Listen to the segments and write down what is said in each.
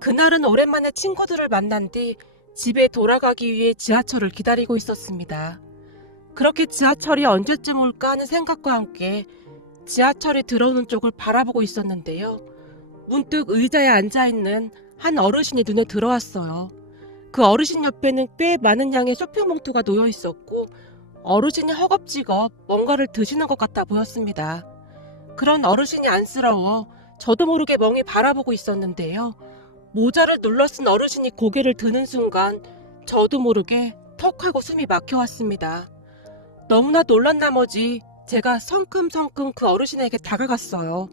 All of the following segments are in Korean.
그날은 오랜만에 친구들을 만난 뒤 집에 돌아가기 위해 지하철을 기다리고 있었습니다. 그렇게 지하철이 언제쯤 올까 하는 생각과 함께 지하철이 들어오는 쪽을 바라보고 있었는데요. 문득 의자에 앉아있는 한 어르신이 눈에 들어왔어요. 그 어르신 옆에는 꽤 많은 양의 쇼핑봉투가 놓여 있었고 어르신이 허겁지겁 뭔가를 드시는 것 같아 보였습니다. 그런 어르신이 안쓰러워 저도 모르게 멍히 바라보고 있었는데요. 모자를 눌러 쓴 어르신이 고개를 드는 순간 저도 모르게 턱 하고 숨이 막혀왔습니다. 너무나 놀란 나머지 제가 성큼성큼 그 어르신에게 다가갔어요.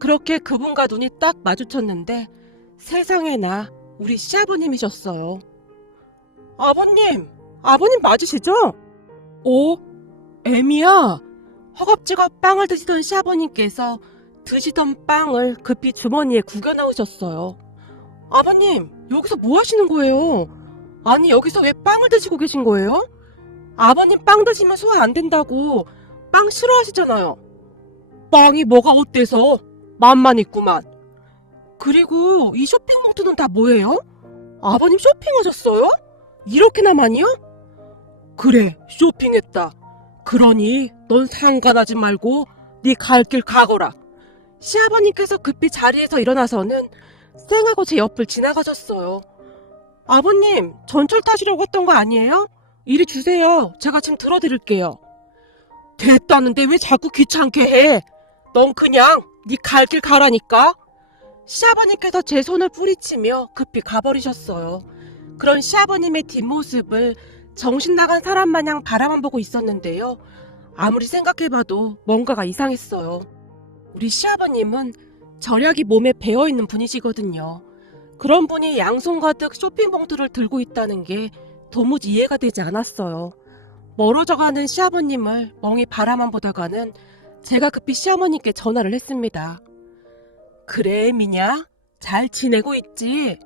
그렇게 그분과 눈이 딱 마주쳤는데 세상에나 우리 시아버님이셨어요. 아버님! 아버님 맞으시죠? 오, 애미야! 허겁지겁 빵을 드시던 시아버님께서 드시던 빵을 급히 주머니에 구겨 넣으셨어요. 아버님, 여기서 뭐 하시는 거예요? 아니, 여기서 왜 빵을 드시고 계신 거예요? 아버님 빵 드시면 소화 안 된다고 빵 싫어하시잖아요. 빵이 뭐가 어때서? 맛만 있구만. 그리고 이 쇼핑봉투는 다 뭐예요? 아버님 쇼핑하셨어요? 이렇게나 많이요? 그래, 쇼핑했다. 그러니 넌 상관하지 말고 네 갈 길 가거라. 시아버님께서 급히 자리에서 일어나서는 쌩하고 제 옆을 지나가셨어요. 아버님, 전철 타시려고 했던 거 아니에요? 이리 주세요. 제가 지금 들어드릴게요. 됐다는데 왜 자꾸 귀찮게 해? 넌 그냥 네 갈 길 가라니까. 시아버님께서 제 손을 뿌리치며 급히 가버리셨어요. 그런 시아버님의 뒷모습을 정신 나간 사람 마냥 바라만 보고 있었는데요. 아무리 생각해봐도 뭔가가 이상했어요. 우리 시아버님은 절약이 몸에 배어있는 분이시거든요. 그런 분이 양손 가득 쇼핑봉투를 들고 있다는 게 도무지 이해가 되지 않았어요. 멀어져가는 시아버님을 멍히 바라만 보다가는 제가 급히 시어머님께 전화를 했습니다. 그래, 미냐? 잘 지내고 있지?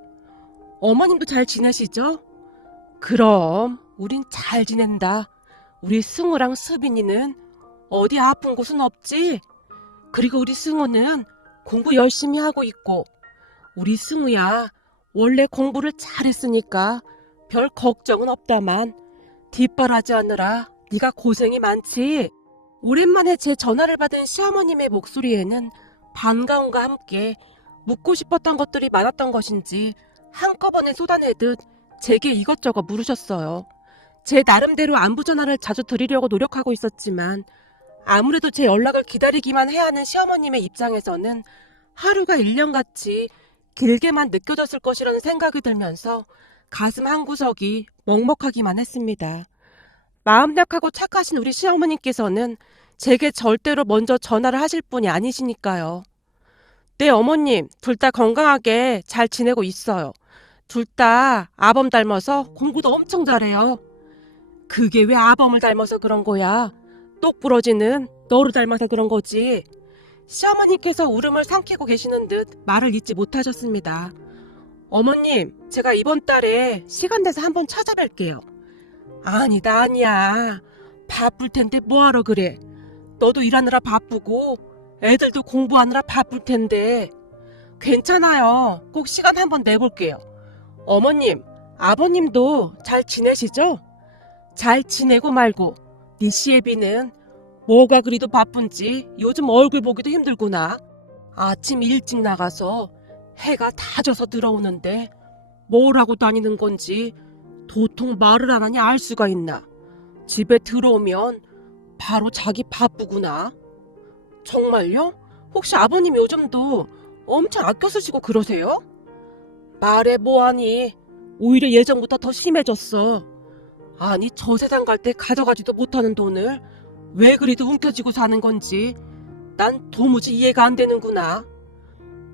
어머님도 잘 지내시죠? 그럼 우린 잘 지낸다. 우리 승우랑 수빈이는 어디 아픈 곳은 없지? 그리고 우리 승우는 공부 열심히 하고 있고 우리 승우야 원래 공부를 잘했으니까 별 걱정은 없다만 뒷바라지 하느라 네가 고생이 많지. 오랜만에 제 전화를 받은 시어머님의 목소리에는 반가움과 함께 묻고 싶었던 것들이 많았던 것인지 한꺼번에 쏟아내듯 제게 이것저것 물으셨어요. 제 나름대로 안부 전화를 자주 드리려고 노력하고 있었지만 아무래도 제 연락을 기다리기만 해야 하는 시어머님의 입장에서는 하루가 1년같이 길게만 느껴졌을 것이라는 생각이 들면서 가슴 한구석이 먹먹하기만 했습니다. 마음 약하고 착하신 우리 시어머님께서는 제게 절대로 먼저 전화를 하실 분이 아니시니까요. 네, 어머님, 둘 다 건강하게 잘 지내고 있어요. 둘 다 아범 닮아서 공부도 엄청 잘해요. 그게 왜 아범을 닮아서 그런 거야? 똑부러지는 너를 닮아서 그런 거지. 시어머니께서 울음을 삼키고 계시는 듯 말을 잇지 못하셨습니다. 어머님, 제가 이번 달에 시간 내서 한번 찾아뵐게요. 아니다, 아니야. 바쁠 텐데 뭐하러 그래. 너도 일하느라 바쁘고 애들도 공부하느라 바쁠 텐데. 괜찮아요. 꼭 시간 한번 내볼게요. 어머님, 아버님도 잘 지내시죠? 잘 지내고 말고 네 시애비는 뭐가 그리도 바쁜지 요즘 얼굴 보기도 힘들구나. 아침 일찍 나가서 해가 다 져서 들어오는데 뭘 하고 다니는 건지 도통 말을 안 하니 알 수가 있나. 집에 들어오면 바로 자기 바쁘구나. 정말요? 혹시 아버님 요즘도 엄청 아껴 쓰시고 그러세요? 말해 뭐하니. 오히려 예전보다 더 심해졌어. 아니 저 세상 갈 때 가져가지도 못하는 돈을 왜 그리도 움켜쥐고 사는 건지 난 도무지 이해가 안 되는구나.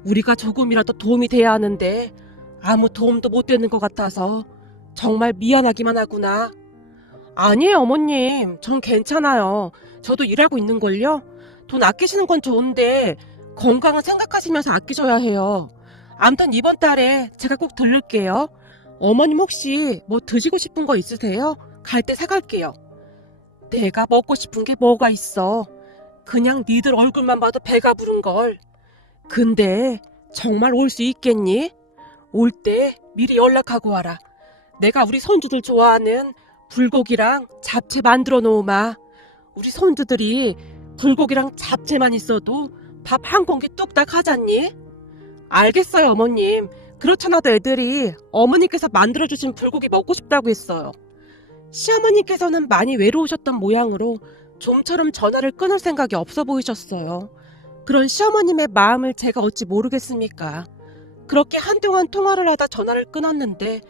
우리가 조금이라도 도움이 돼야 하는데 아무 도움도 못 되는 것 같아서 정말 미안하기만 하구나. 아니에요 어머님, 전 괜찮아요. 저도 일하고 있는걸요. 돈 아끼시는 건 좋은데 건강은 생각하시면서 아끼셔야 해요. 암튼 이번 달에 제가 꼭 들를게요. 어머님 혹시 뭐 드시고 싶은 거 있으세요? 갈 때 사갈게요. 내가 먹고 싶은 게 뭐가 있어. 그냥 니들 얼굴만 봐도 배가 부른걸. 근데 정말 올 수 있겠니? 올 때 미리 연락하고 와라. 내가 우리 손주들 좋아하는 불고기랑 잡채 만들어 놓으마. 우리 손주들이 불고기랑 잡채만 있어도 밥 한 공기 뚝딱 하잖니? 알겠어요, 어머님. 그렇잖아도 애들이 어머니께서 만들어주신 불고기 먹고 싶다고 했어요. 시어머니께서는 많이 외로우셨던 모양으로 좀처럼 전화를 끊을 생각이 없어 보이셨어요. 그런 시어머님의 마음을 제가 어찌 모르겠습니까? 그렇게 한동안 통화를 하다 전화를 끊었는데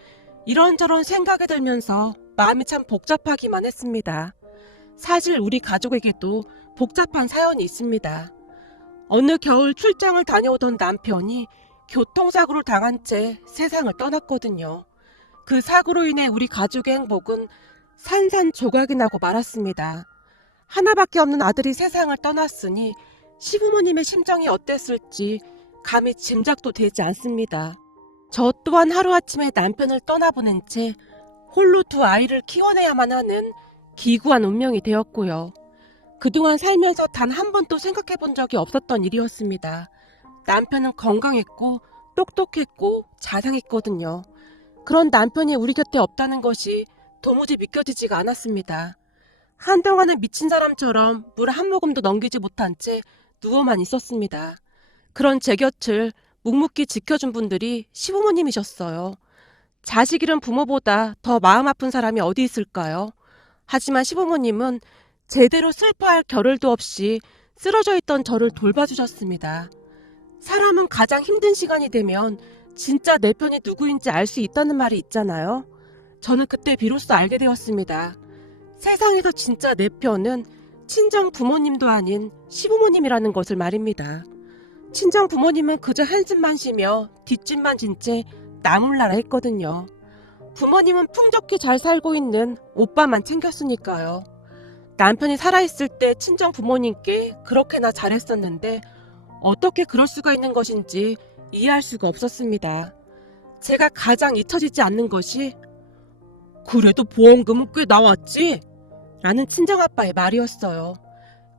이런저런 생각이 들면서 마음이 참 복잡하기만 했습니다. 사실 우리 가족에게도 복잡한 사연이 있습니다. 어느 겨울 출장을 다녀오던 남편이 교통사고를 당한 채 세상을 떠났거든요. 그 사고로 인해 우리 가족의 행복은 산산조각이 나고 말았습니다. 하나밖에 없는 아들이 세상을 떠났으니 시부모님의 심정이 어땠을지 감히 짐작도 되지 않습니다. 저 또한 하루아침에 남편을 떠나보낸 채 홀로 두 아이를 키워내야만 하는 기구한 운명이 되었고요. 그동안 살면서 단 한 번도 생각해 본 적이 없었던 일이었습니다. 남편은 건강했고 똑똑했고 자상했거든요. 그런 남편이 우리 곁에 없다는 것이 도무지 믿겨지지가 않았습니다. 한동안은 미친 사람처럼 물 한 모금도 넘기지 못한 채 누워만 있었습니다. 그런 제 곁을 묵묵히 지켜준 분들이 시부모님이셨어요. 자식 잃은 부모보다 더 마음 아픈 사람이 어디 있을까요? 하지만 시부모님은 제대로 슬퍼할 겨를도 없이 쓰러져 있던 저를 돌봐주셨습니다. 사람은 가장 힘든 시간이 되면 진짜 내 편이 누구인지 알 수 있다는 말이 있잖아요. 저는 그때 비로소 알게 되었습니다. 세상에서 진짜 내 편은 친정 부모님도 아닌 시부모님이라는 것을 말입니다. 친정 부모님은 그저 한숨만 쉬며 뒷짐만 진 채 나몰라라 했거든요. 부모님은 풍족히 잘 살고 있는 오빠만 챙겼으니까요. 남편이 살아있을 때 친정 부모님께 그렇게나 잘했었는데 어떻게 그럴 수가 있는 것인지 이해할 수가 없었습니다. 제가 가장 잊혀지지 않는 것이 그래도 보험금은 꽤 나왔지? 라는 친정아빠의 말이었어요.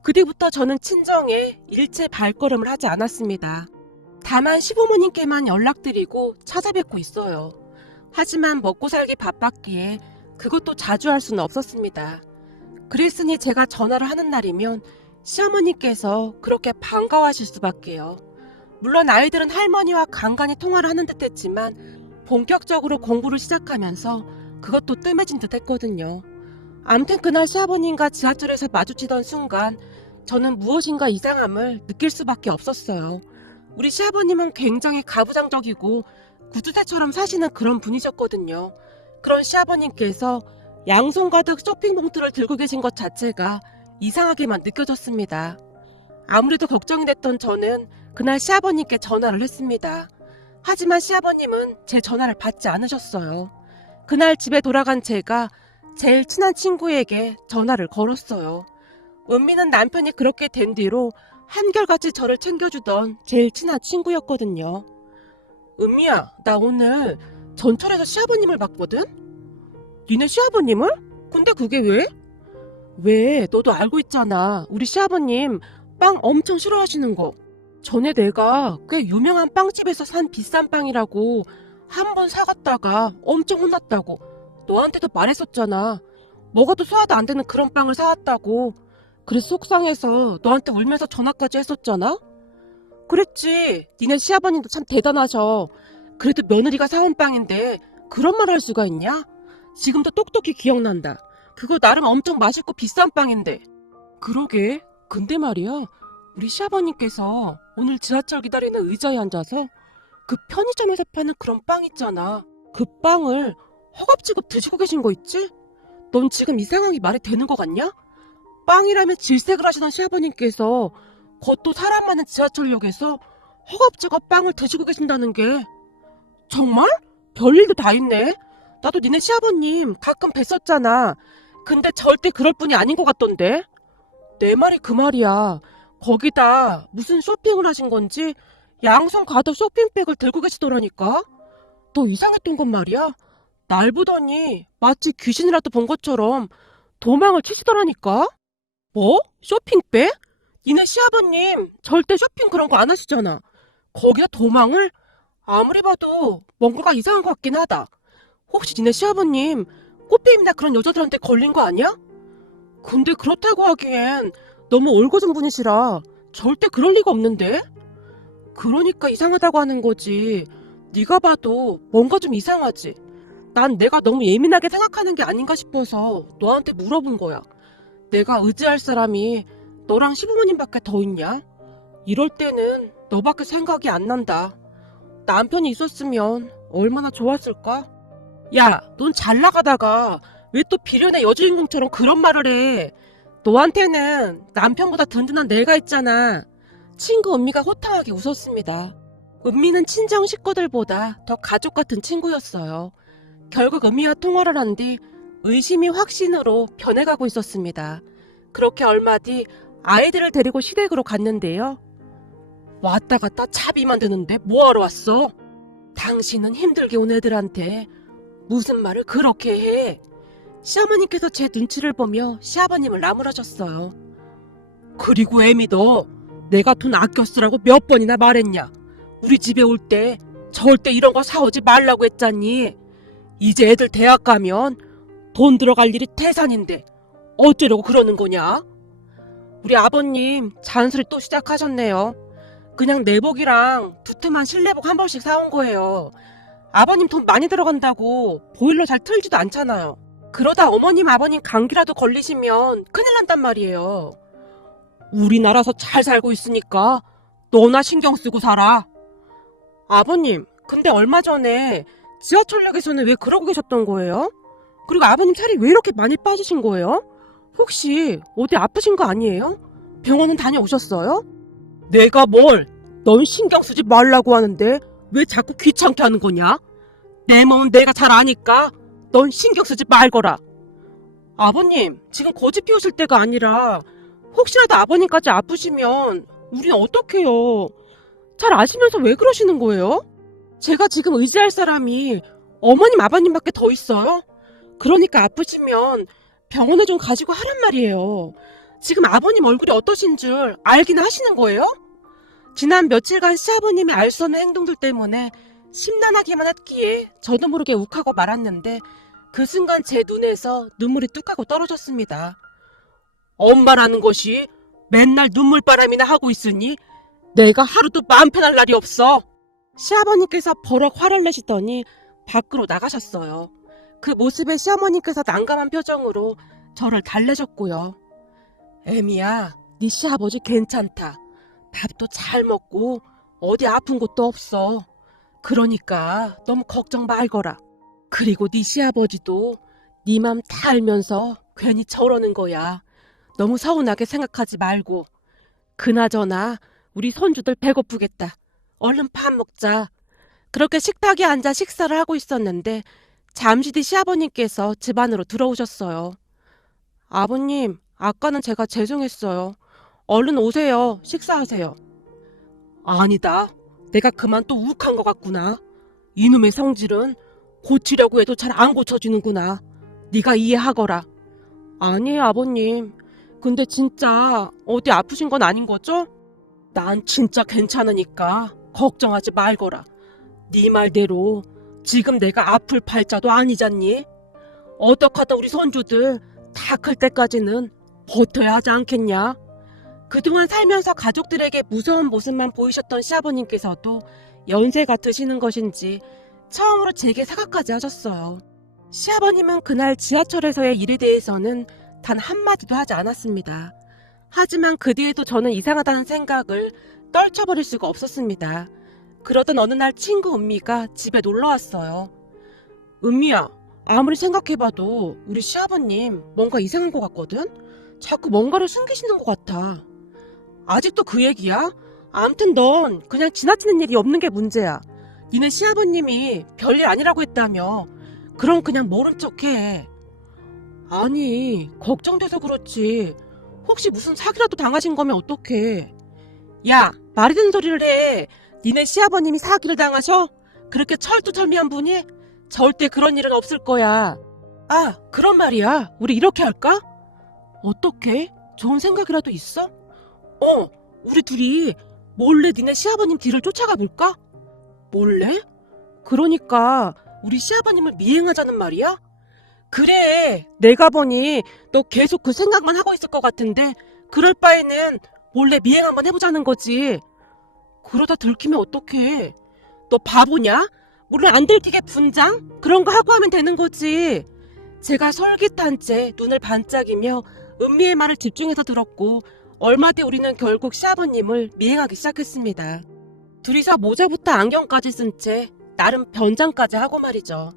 그 뒤부터 저는 친정에 일체 발걸음을 하지 않았습니다. 다만 시부모님께만 연락드리고 찾아뵙고 있어요. 하지만 먹고 살기 바빴기에 그것도 자주 할 수는 없었습니다. 그랬으니 제가 전화를 하는 날이면 시어머니께서 그렇게 반가워하실 수밖에요. 물론 아이들은 할머니와 간간히 통화를 하는 듯 했지만 본격적으로 공부를 시작하면서 그것도 뜸해진 듯 했거든요. 암튼 그날 시아버님과 지하철에서 마주치던 순간 저는 무엇인가 이상함을 느낄 수밖에 없었어요. 우리 시아버님은 굉장히 가부장적이고 구두쇠처럼 사시는 그런 분이셨거든요. 그런 시아버님께서 양손 가득 쇼핑 봉투를 들고 계신 것 자체가 이상하게만 느껴졌습니다. 아무래도 걱정이 됐던 저는 그날 시아버님께 전화를 했습니다. 하지만 시아버님은 제 전화를 받지 않으셨어요. 그날 집에 돌아간 제가 제일 친한 친구에게 전화를 걸었어요. 은미는 남편이 그렇게 된 뒤로 한결같이 저를 챙겨주던 제일 친한 친구였거든요. 은미야, 나 오늘 전철에서 시아버님을 봤거든? 니네 시아버님을? 근데 그게 왜? 왜, 너도 알고 있잖아. 우리 시아버님 빵 엄청 싫어하시는 거. 전에 내가 꽤 유명한 빵집에서 산 비싼 빵이라고 한 번 사갔다가 엄청 혼났다고 너한테도 말했었잖아. 먹어도 소화도 안 되는 그런 빵을 사왔다고. 그래서 속상해서 너한테 울면서 전화까지 했었잖아. 그랬지. 니네 시아버님도 참 대단하셔. 그래도 며느리가 사온 빵인데 그런 말 할 수가 있냐? 지금도 똑똑히 기억난다. 그거 나름 엄청 맛있고 비싼 빵인데. 그러게. 근데 말이야, 우리 시아버님께서 오늘 지하철 기다리는 의자에 앉아서 그 편의점에서 파는 그런 빵 있잖아. 그 빵을 허겁지겁 드시고 계신 거 있지? 넌 지금 이 상황이 말이 되는 거 같냐? 빵이라면 질색을 하시던 시아버님께서 그것도 사람 많은 지하철역에서 허겁지겁 빵을 드시고 계신다는 게 정말? 별일도 다 있네. 나도 니네 시아버님 가끔 뵀었잖아. 근데 절대 그럴 분이 아닌 것 같던데. 내 말이 그 말이야. 거기다 무슨 쇼핑을 하신 건지 양손 가득 쇼핑백을 들고 계시더라니까. 너 이상했던 건 말이야. 날 보더니 마치 귀신이라도 본 것처럼 도망을 치시더라니까. 뭐? 쇼핑백? 니네 시아버님 절대 쇼핑 그런 거 안 하시잖아. 거기다 도망을? 아무리 봐도 뭔가가 이상한 것 같긴 하다. 혹시 니네 시아버님 꽃뱀이나 그런 여자들한테 걸린 거 아니야? 근데 그렇다고 하기엔 너무 올거진 분이시라 절대 그럴 리가 없는데? 그러니까 이상하다고 하는 거지. 네가 봐도 뭔가 좀 이상하지. 난 내가 너무 예민하게 생각하는 게 아닌가 싶어서 너한테 물어본 거야. 내가 의지할 사람이 너랑 시부모님밖에 더 있냐? 이럴 때는 너밖에 생각이 안 난다. 남편이 있었으면 얼마나 좋았을까? 야, 넌 잘 나가다가 왜 또 비련의 여주인공처럼 그런 말을 해? 너한테는 남편보다 든든한 내가 있잖아. 친구 은미가 호탕하게 웃었습니다. 은미는 친정 식구들보다 더 가족 같은 친구였어요. 결국 은미와 통화를 한 뒤 의심이 확신으로 변해가고 있었습니다. 그렇게 얼마 뒤 아이들을 데리고 시댁으로 갔는데요. 왔다 갔다 차비만 드는데 뭐하러 왔어? 당신은 힘들게 온 애들한테 무슨 말을 그렇게 해? 시어머니께서 제 눈치를 보며 시아버님을 나무라졌어요. 그리고 애미 너 내가 돈 아껴 쓰라고 몇 번이나 말했냐? 우리 집에 올 때 절대 이런 거 사오지 말라고 했잖니. 이제 애들 대학 가면 돈 들어갈 일이 태산인데 어쩌려고 그러는 거냐? 우리 아버님 잔소리 또 시작하셨네요. 그냥 내복이랑 두툼한 실내복 한 벌씩 사온 거예요. 아버님 돈 많이 들어간다고 보일러 잘 틀지도 않잖아요. 그러다 어머님 아버님 감기라도 걸리시면 큰일 난단 말이에요. 우리나라서 잘 살고 있으니까 너나 신경 쓰고 살아. 아버님, 근데 얼마 전에 지하철역에서는 왜 그러고 계셨던 거예요? 그리고 아버님 살이 왜 이렇게 많이 빠지신 거예요? 혹시 어디 아프신 거 아니에요? 병원은 다녀오셨어요? 내가 뭘? 넌 신경 쓰지 말라고 하는데 왜 자꾸 귀찮게 하는 거냐? 내 몸은 내가 잘 아니까 넌 신경 쓰지 말거라. 아버님, 지금 고집 피우실 때가 아니라 혹시라도 아버님까지 아프시면 우린 어떡해요? 잘 아시면서 왜 그러시는 거예요? 제가 지금 의지할 사람이 어머님, 아버님밖에 더 있어요? 그러니까 아프시면 병원에 좀 가지고 하란 말이에요. 지금 아버님 얼굴이 어떠신 줄 알긴 하시는 거예요? 지난 며칠간 시아버님의 알 수 없는 행동들 때문에 심란하기만 했기에 저도 모르게 욱하고 말았는데 그 순간 제 눈에서 눈물이 뚝 하고 떨어졌습니다. 엄마라는 것이 맨날 눈물바람이나 하고 있으니 내가 하루도 마음 편할 날이 없어. 시아버님께서 버럭 화를 내시더니 밖으로 나가셨어요. 그 모습에 시어머님께서 난감한 표정으로 저를 달래셨고요. 애미야, 네 시아버지 괜찮다. 밥도 잘 먹고 어디 아픈 곳도 없어. 그러니까 너무 걱정 말거라. 그리고 네 시아버지도 네 맘 다 알면서 괜히 저러는 거야. 너무 서운하게 생각하지 말고. 그나저나 우리 손주들 배고프겠다. 얼른 밥 먹자. 그렇게 식탁에 앉아 식사를 하고 있었는데 잠시 뒤 시아버님께서 집 안으로 들어오셨어요. 아버님, 아까는 제가 죄송했어요. 얼른 오세요. 식사하세요. 아니다. 내가 그만 또 욱한 것 같구나. 이놈의 성질은 고치려고 해도 잘 안 고쳐지는구나. 네가 이해하거라. 아니에요, 아버님. 근데 진짜 어디 아프신 건 아닌 거죠? 난 진짜 괜찮으니까 걱정하지 말거라. 네 말대로 지금 내가 아플 팔자도 아니잖니? 어떡하다 우리 손주들 다 클 때까지는 버텨야 하지 않겠냐? 그동안 살면서 가족들에게 무서운 모습만 보이셨던 시아버님께서도 연세가 드시는 것인지 처음으로 제게 사과까지 하셨어요. 시아버님은 그날 지하철에서의 일에 대해서는 단 한마디도 하지 않았습니다. 하지만 그 뒤에도 저는 이상하다는 생각을 떨쳐버릴 수가 없었습니다. 그러던 어느 날 친구 은미가 집에 놀러 왔어요. 은미야, 아무리 생각해봐도 우리 시아버님 뭔가 이상한 것 같거든? 자꾸 뭔가를 숨기시는 것 같아. 아직도 그 얘기야? 암튼 넌 그냥 지나치는 일이 없는 게 문제야. 니네 시아버님이 별일 아니라고 했다며. 그럼 그냥 모른 척해. 아니, 걱정돼서 그렇지. 혹시 무슨 사기라도 당하신 거면 어떡해. 야, 말이 되는 소리를 해. 니네 시아버님이 사기를 당하셔? 그렇게 철두철미한 분이? 절대 그런 일은 없을 거야. 아, 그런 말이야. 우리 이렇게 할까? 어떻게? 좋은 생각이라도 있어? 우리 둘이 몰래 니네 시아버님 뒤를 쫓아가 볼까? 몰래? 그러니까 우리 시아버님을 미행하자는 말이야? 그래, 내가 보니 너 계속 그 생각만 하고 있을 것 같은데 그럴 바에는 몰래 미행 한번 해보자는 거지. 그러다 들키면 어떡해? 너 바보냐? 물론 안 들키게 분장? 그런 거 하고 하면 되는 거지. 제가 솔깃한 채 눈을 반짝이며 은미의 말을 집중해서 들었고 얼마 뒤 우리는 결국 시아버님을 미행하기 시작했습니다. 둘이서 모자부터 안경까지 쓴 채 나름 변장까지 하고 말이죠.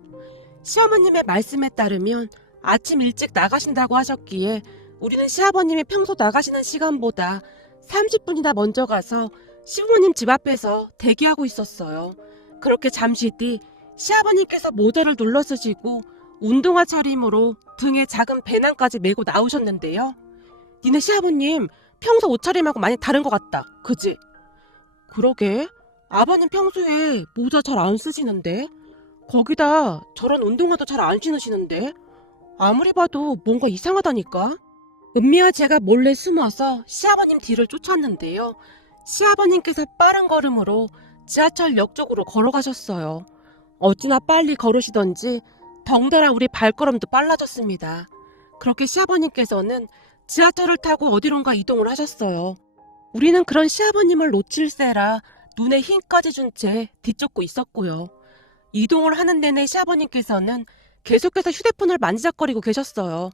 시어머님의 말씀에 따르면 아침 일찍 나가신다고 하셨기에 우리는 시아버님이 평소 나가시는 시간보다 30분이나 먼저 가서 시부모님 집 앞에서 대기하고 있었어요. 그렇게 잠시 뒤 시아버님께서 모자를 눌러 쓰시고 운동화 차림으로 등에 작은 배낭까지 메고 나오셨는데요. 니네 시아버님 평소 옷차림하고 많이 다른 것 같다. 그지? 그러게. 아버님 평소에 모자 잘 안 쓰시는데? 거기다 저런 운동화도 잘 안 신으시는데? 아무리 봐도 뭔가 이상하다니까? 은미와 제가 몰래 숨어서 시아버님 뒤를 쫓았는데요. 시아버님께서 빠른 걸음으로 지하철역 쪽으로 걸어가셨어요. 어찌나 빨리 걸으시던지 덩달아 우리 발걸음도 빨라졌습니다. 그렇게 시아버님께서는 지하철을 타고 어디론가 이동을 하셨어요. 우리는 그런 시아버님을 놓칠세라 눈에 힘까지 준 채 뒤쫓고 있었고요. 이동을 하는 내내 시아버님께서는 계속해서 휴대폰을 만지작거리고 계셨어요.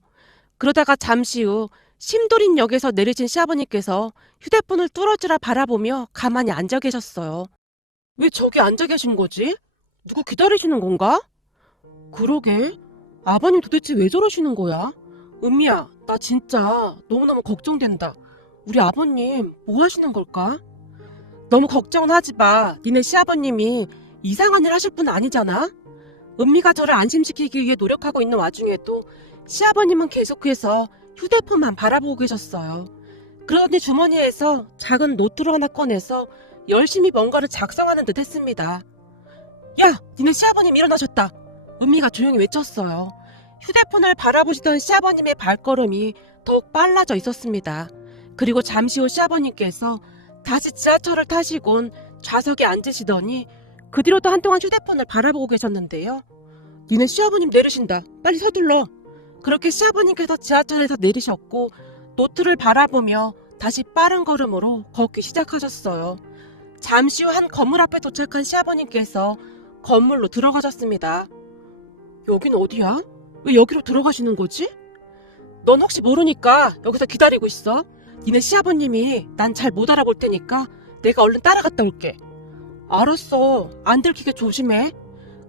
그러다가 잠시 후 심도림역에서 내리신 시아버님께서 휴대폰을 뚫어지라 바라보며 가만히 앉아 계셨어요. 왜 저기 앉아 계신 거지? 누구 기다리시는 건가? 그러게. 아버님 도대체 왜 저러시는 거야? 은미야, 나 진짜 너무너무 걱정된다. 우리 아버님 뭐 하시는 걸까? 너무 걱정은 하지 마. 니네 시아버님이 이상한 일 하실 분 아니잖아? 은미가 저를 안심시키기 위해 노력하고 있는 와중에도 시아버님은 계속해서 휴대폰만 바라보고 계셨어요. 그러더니 주머니에서 작은 노트를 하나 꺼내서 열심히 뭔가를 작성하는 듯 했습니다. 야! 니네 시아버님 일어나셨다! 은미가 조용히 외쳤어요. 휴대폰을 바라보시던 시아버님의 발걸음이 더욱 빨라져 있었습니다. 그리고 잠시 후 시아버님께서 다시 지하철을 타시곤 좌석에 앉으시더니 그 뒤로도 한동안 휴대폰을 바라보고 계셨는데요. 니네 시아버님 내리신다. 빨리 서둘러. 그렇게 시아버님께서 지하철에서 내리셨고 노트를 바라보며 다시 빠른 걸음으로 걷기 시작하셨어요. 잠시 후 한 건물 앞에 도착한 시아버님께서 건물로 들어가셨습니다. 여긴 어디야? 왜 여기로 들어가시는 거지? 넌 혹시 모르니까 여기서 기다리고 있어. 니네 시아버님이 난 잘 못 알아볼 테니까 내가 얼른 따라갔다 올게. 알았어. 안 들키게 조심해.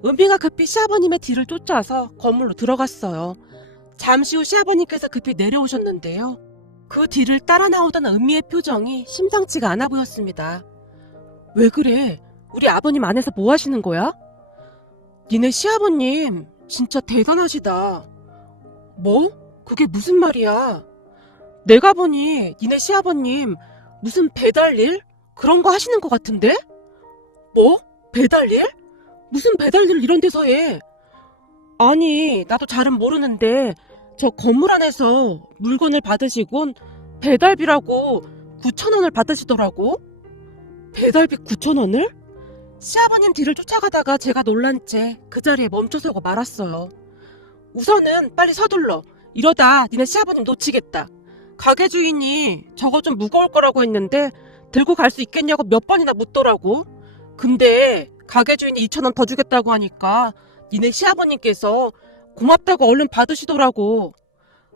은비가 급히 시아버님의 뒤를 쫓아서 건물로 들어갔어요. 잠시 후 시아버님께서 급히 내려오셨는데요. 그 뒤를 따라 나오던 은미의 표정이 심상치가 않아 보였습니다. 왜 그래? 우리 아버님 안에서 뭐 하시는 거야? 니네 시아버님 진짜 대단하시다. 뭐? 그게 무슨 말이야? 내가 보니 니네 시아버님 무슨 배달일? 그런 거 하시는 것 같은데? 뭐? 배달일? 무슨 배달일을 이런 데서 해? 아니, 나도 잘은 모르는데 저 건물 안에서 물건을 받으시곤 배달비라고 9,000원을 받으시더라고. 배달비 9,000원을? 시아버님 뒤를 쫓아가다가 제가 놀란 채 그 자리에 멈춰서고 말았어요. 우선은 빨리 서둘러. 이러다 니네 시아버님 놓치겠다. 가게 주인이 저거 좀 무거울 거라고 했는데 들고 갈 수 있겠냐고 몇 번이나 묻더라고. 근데 가게 주인이 2,000원 더 주겠다고 하니까 니네 시아버님께서 고맙다고 얼른 받으시더라고.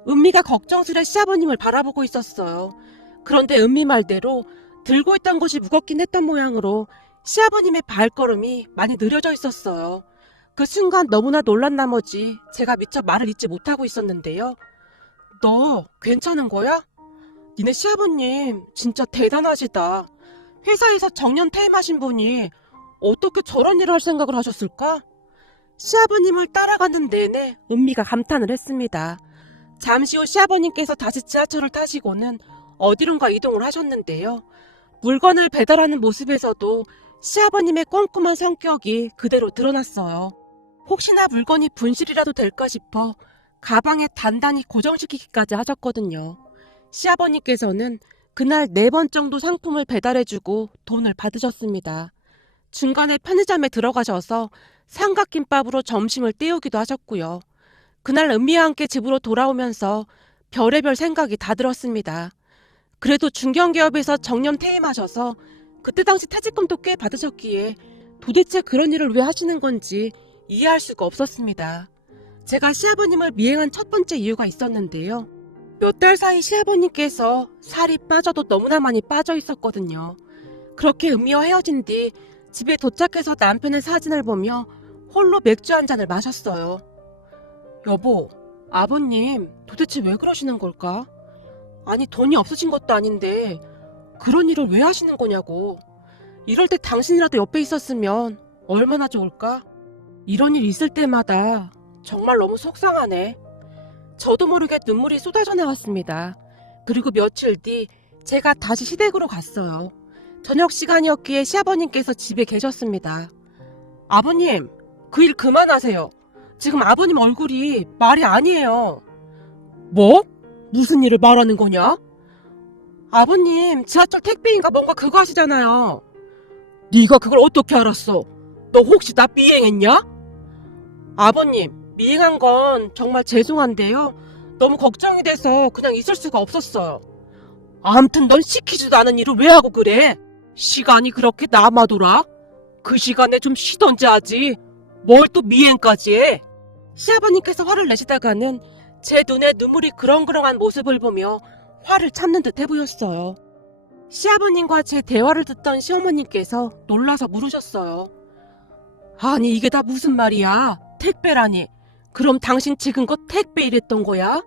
은미가 걱정스레 시아버님을 바라보고 있었어요. 그런데 은미 말대로 들고 있던 것이 무겁긴 했던 모양으로 시아버님의 발걸음이 많이 느려져 있었어요. 그 순간 너무나 놀란 나머지 제가 미처 말을 잇지 못하고 있었는데요. 너 괜찮은 거야? 니네 시아버님 진짜 대단하시다. 회사에서 정년 퇴임하신 분이 어떻게 저런 일을 할 생각을 하셨을까? 시아버님을 따라가는 내내 은미가 감탄을 했습니다. 잠시 후 시아버님께서 다시 지하철을 타시고는 어디론가 이동을 하셨는데요. 물건을 배달하는 모습에서도 시아버님의 꼼꼼한 성격이 그대로 드러났어요. 혹시나 물건이 분실이라도 될까 싶어 가방에 단단히 고정시키기까지 하셨거든요. 시아버님께서는 그날 4번 정도 상품을 배달해주고 돈을 받으셨습니다. 중간에 편의점에 들어가셔서 삼각김밥으로 점심을 때우기도 하셨고요. 그날 은미와 함께 집으로 돌아오면서 별의별 생각이 다 들었습니다. 그래도 중견기업에서 정년 퇴임하셔서 그때 당시 퇴직금도 꽤 받으셨기에 도대체 그런 일을 왜 하시는 건지 이해할 수가 없었습니다. 제가 시아버님을 미행한 첫 번째 이유가 있었는데요. 몇 달 사이 시아버님께서 살이 빠져도 너무나 많이 빠져 있었거든요. 그렇게 은미와 헤어진 뒤 집에 도착해서 남편의 사진을 보며 홀로 맥주 한 잔을 마셨어요. 여보, 아버님 도대체 왜 그러시는 걸까? 아니 돈이 없으신 것도 아닌데 그런 일을 왜 하시는 거냐고. 이럴 때 당신이라도 옆에 있었으면 얼마나 좋을까? 이런 일 있을 때마다 정말 너무 속상하네. 저도 모르게 눈물이 쏟아져 나왔습니다. 그리고 며칠 뒤 제가 다시 시댁으로 갔어요. 저녁 시간이었기에 시아버님께서 집에 계셨습니다. 아버님, 그 일 그만하세요. 지금 아버님 얼굴이 말이 아니에요. 뭐? 무슨 일을 말하는 거냐? 아버님, 지하철 택배인가 뭔가 그거 하시잖아요. 네가 그걸 어떻게 알았어? 너 혹시 나 미행했냐? 아버님, 미행한 건 정말 죄송한데요. 너무 걱정이 돼서 그냥 있을 수가 없었어요. 암튼 넌 시키지도 않은 일을 왜 하고 그래? 시간이 그렇게 남아돌아? 그 시간에 좀 쉬던지 하지. 뭘 또 미행까지 해? 시아버님께서 화를 내시다가는 제 눈에 눈물이 그렁그렁한 모습을 보며 화를 참는 듯해 보였어요. 시아버님과 제 대화를 듣던 시어머님께서 놀라서 물으셨어요. 아니 이게 다 무슨 말이야? 택배라니. 그럼 당신 지금껏 택배 일했던 거야?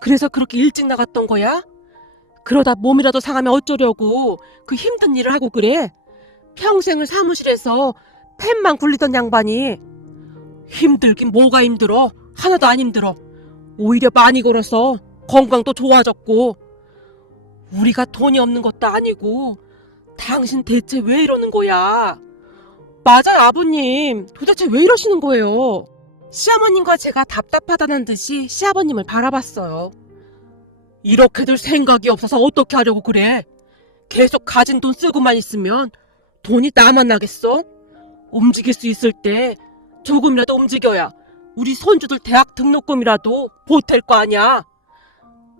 그래서 그렇게 일찍 나갔던 거야? 그러다 몸이라도 상하면 어쩌려고 그 힘든 일을 하고 그래? 평생을 사무실에서 펜만 굴리던 양반이. 힘들긴 뭐가 힘들어. 하나도 안 힘들어. 오히려 많이 걸어서 건강도 좋아졌고. 우리가 돈이 없는 것도 아니고 당신 대체 왜 이러는 거야? 맞아요 아버님. 도대체 왜 이러시는 거예요? 시어머님과 제가 답답하다는 듯이 시아버님을 바라봤어요. 이렇게들 생각이 없어서 어떻게 하려고 그래? 계속 가진 돈 쓰고만 있으면 돈이 나만 나겠어? 움직일 수 있을 때 조금이라도 움직여야 우리 손주들 대학 등록금이라도 보탤 거 아니야.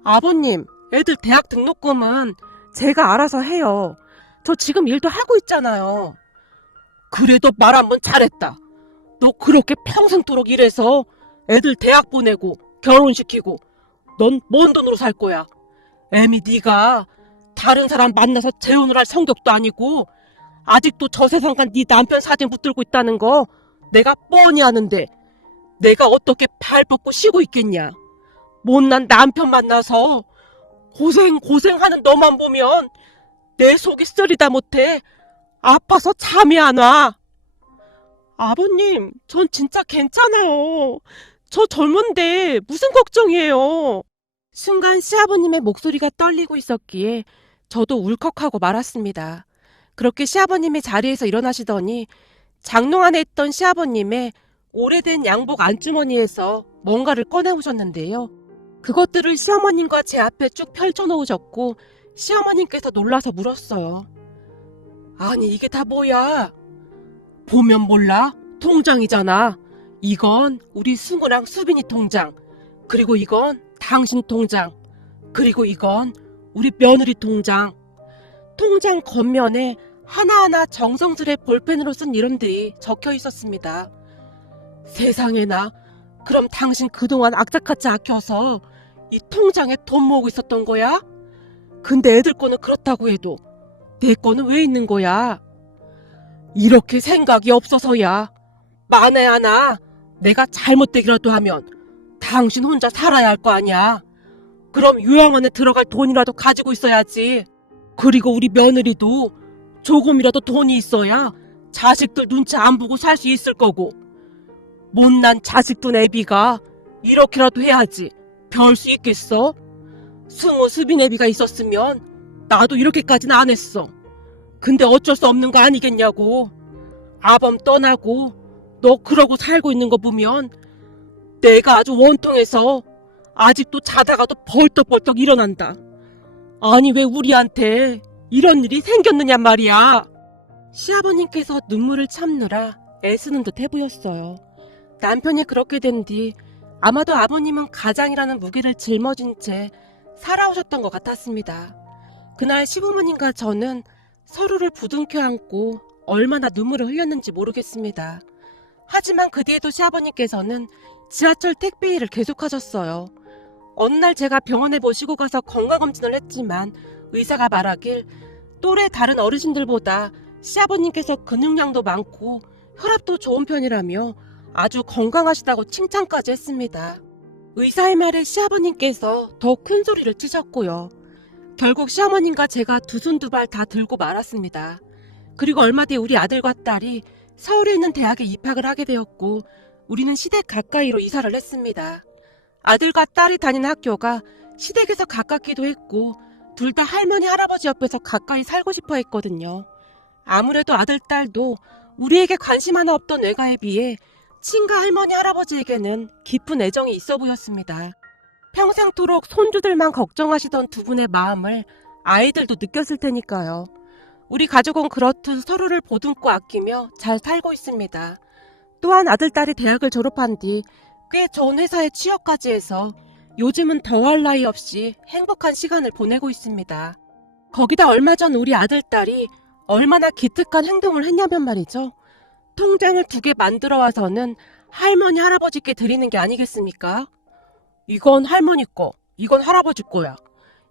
아버님, 애들 대학 등록금은 제가 알아서 해요. 저 지금 일도 하고 있잖아요. 그래도 말 한 번 잘했다. 너 그렇게 평생도록 일해서 애들 대학 보내고 결혼시키고 넌 뭔 돈으로 살 거야? 애미 네가 다른 사람 만나서 재혼을 할 성격도 아니고 아직도 저 세상 간 네 남편 사진 붙들고 있다는 거 내가 뻔히 아는데 내가 어떻게 발 뻗고 쉬고 있겠냐. 못난 남편 만나서 고생하는 너만 보면 내 속이 쓰리다 못해 아파서 잠이 안 와. 아버님, 전 진짜 괜찮아요. 저 젊은데 무슨 걱정이에요. 순간 시아버님의 목소리가 떨리고 있었기에 저도 울컥하고 말았습니다. 그렇게 시아버님이 자리에서 일어나시더니 장롱 안에 있던 시아버님의 오래된 양복 안주머니에서 뭔가를 꺼내오셨는데요. 그것들을 시어머님과 제 앞에 쭉 펼쳐놓으셨고 시어머님께서 놀라서 물었어요. 아니 이게 다 뭐야? 보면 몰라? 통장이잖아. 이건 우리 승우랑 수빈이 통장, 그리고 이건 당신 통장, 그리고 이건 우리 며느리 통장. 통장 겉면에 하나하나 정성스레 볼펜으로 쓴 이름들이 적혀 있었습니다. 세상에나, 그럼 당신 그동안 악착같이 아껴서 이 통장에 돈 모으고 있었던 거야? 근데 애들 거는 그렇다고 해도 내 거는 왜 있는 거야? 이렇게 생각이 없어서야. 만에 하나 내가 잘못되기라도 하면 당신 혼자 살아야 할 거 아니야. 그럼 요양원에 들어갈 돈이라도 가지고 있어야지. 그리고 우리 며느리도 조금이라도 돈이 있어야 자식들 눈치 안 보고 살 수 있을 거고. 못난 자식둔 애비가 이렇게라도 해야지 별 수 있겠어? 승우 수빈 애비가 있었으면 나도 이렇게까지는 안 했어. 근데 어쩔 수 없는 거 아니겠냐고. 아범 떠나고 너 그러고 살고 있는 거 보면 내가 아주 원통해서 아직도 자다가도 벌떡벌떡 일어난다. 아니 왜 우리한테 이런 일이 생겼느냐 말이야. 시아버님께서 눈물을 참느라 애쓰는 듯해 보였어요. 남편이 그렇게 된 뒤 아마도 아버님은 가장이라는 무게를 짊어진 채 살아오셨던 것 같았습니다. 그날 시부모님과 저는 서로를 부둥켜 안고 얼마나 눈물을 흘렸는지 모르겠습니다. 하지만 그 뒤에도 시아버님께서는 지하철 택배 일을 계속하셨어요. 어느 날 제가 병원에 모시고 가서 건강검진을 했지만 의사가 말하길 또래 다른 어르신들보다 시아버님께서 근육량도 많고 혈압도 좋은 편이라며 아주 건강하시다고 칭찬까지 했습니다. 의사의 말에 시아버님께서 더 큰 소리를 치셨고요. 결국 시어머님과 제가 두 손 두 발 다 들고 말았습니다. 그리고 얼마 뒤 우리 아들과 딸이 서울에 있는 대학에 입학을 하게 되었고 우리는 시댁 가까이로 이사를 했습니다. 아들과 딸이 다니는 학교가 시댁에서 가깝기도 했고 둘 다 할머니 할아버지 옆에서 가까이 살고 싶어 했거든요. 아무래도 아들 딸도 우리에게 관심 하나 없던 외가에 비해 친가 할머니 할아버지에게는 깊은 애정이 있어 보였습니다. 평생토록 손주들만 걱정하시던 두 분의 마음을 아이들도 느꼈을 테니까요. 우리 가족은 그렇듯 서로를 보듬고 아끼며 잘 살고 있습니다. 또한 아들딸이 대학을 졸업한 뒤 꽤 좋은 회사에 취업까지 해서 요즘은 더할 나위 없이 행복한 시간을 보내고 있습니다. 거기다 얼마 전 우리 아들딸이 얼마나 기특한 행동을 했냐면 말이죠. 통장을 2개 만들어 와서는 할머니 할아버지께 드리는 게 아니겠습니까? 이건 할머니 거, 이건 할아버지 거야.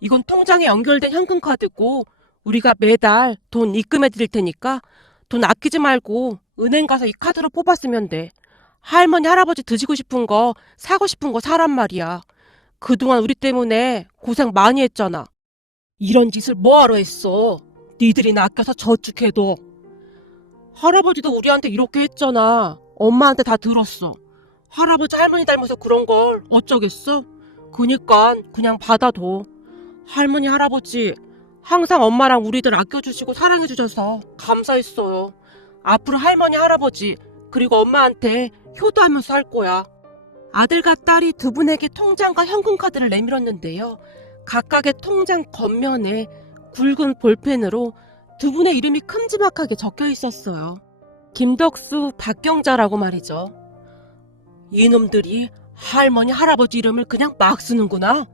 이건 통장에 연결된 현금카드고 우리가 매달 돈 입금해 드릴 테니까 돈 아끼지 말고 은행 가서 이 카드로 뽑았으면 돼. 할머니 할아버지 드시고 싶은 거 사고 싶은 거 사란 말이야. 그동안 우리 때문에 고생 많이 했잖아. 이런 짓을 뭐하러 했어? 니들이나 아껴서 저축해둬. 할아버지도 우리한테 이렇게 했잖아. 엄마한테 다 들었어. 할아버지 할머니 닮아서 그런 걸 어쩌겠어? 그니까 그냥 받아둬. 할머니 할아버지 항상 엄마랑 우리들 아껴주시고 사랑해주셔서 감사했어요. 앞으로 할머니 할아버지 그리고 엄마한테 효도하면서 살 거야. 아들과 딸이 두 분에게 통장과 현금카드를 내밀었는데요. 각각의 통장 겉면에 굵은 볼펜으로 두 분의 이름이 큼지막하게 적혀 있었어요. 김덕수, 박경자라고 말이죠. 이놈들이 할머니 할아버지 이름을 그냥 막 쓰는구나.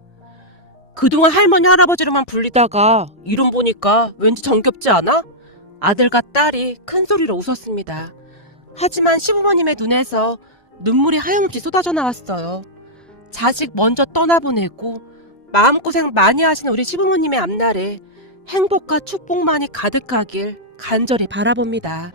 그동안 할머니 할아버지로만 불리다가 이름 보니까 왠지 정겹지 않아? 아들과 딸이 큰 소리로 웃었습니다. 하지만 시부모님의 눈에서 눈물이 하염없이 쏟아져 나왔어요. 자식 먼저 떠나보내고 마음고생 많이 하신 우리 시부모님의 앞날에 행복과 축복만이 가득하길 간절히 바라봅니다.